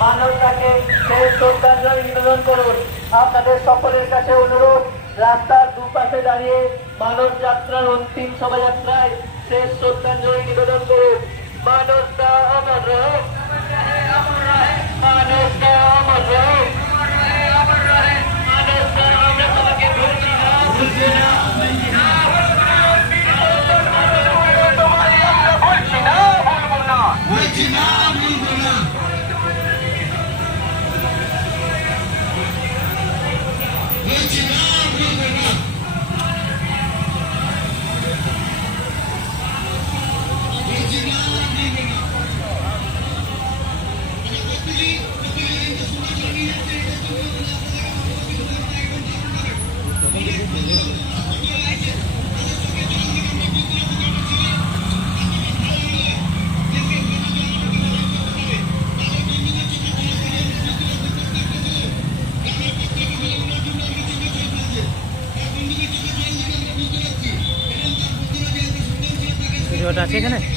মানবতাকে সেই শ্রদ্ধাঞ্জলি নিবেদন করুন। আপনাদের সকলের কাছে অনুরোধ, রাস্তার দুপাশে দাঁড়িয়ে মানব যাত্রার অন্তিম শোভাযাত্রায় শেষ শ্রদ্ধাঞ্জলি নিবেদন করুন। মানবতা অমর রহে, মানবতা অমর রহে, মানবতা আমরা তোমাকে ভুলছি না, ভুলছি না, ভুলছি না, তোমাকে আমরা ভুলছি না, ভুলবো না, ভুলছি না, ভুলবো না, ভুলছি না, ভুলবো না। ভিডিওটা আছে এখানে।